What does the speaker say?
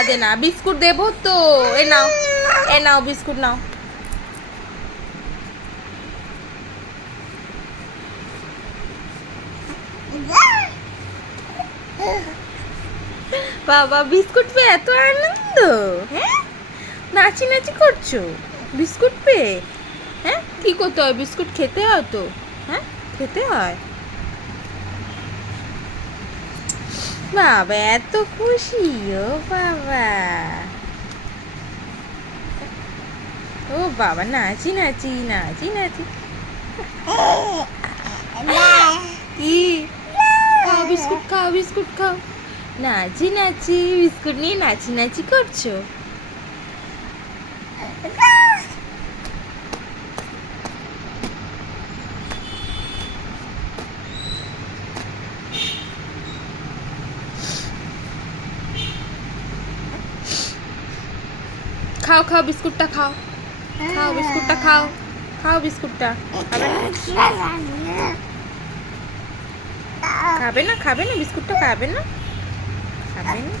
কাঁদে না, বিস্কুট দেবো তো। এ নাও, এ নাও বিস্কুট নাও। বাবা বিস্কুট পেয়ে এত আনন্দ, হ্যাঁ নাচি নাচি করছো বিস্কুট পেয়ে? হ্যাঁ কি করতে হয়, বিস্কুট খেতে হয় তো, হ্যাঁ খেতে হয়। বাবা এত খুশি, ও বাবা, ও বাবা নাচি নাচি নাচি নাচি। কি খাও বিস্কুট, খাও বিস্কুট খাও। নাচি নাচি বিস্কুট নিয়ে নাচি নাচি করছো। খাও খাও বিস্কুটটা খাও, খাও বিস্কুটটা খাও, খাও বিস্কুটটা। খাবে না, খাবে না বিস্কুটটা খাবে না, খাবে না।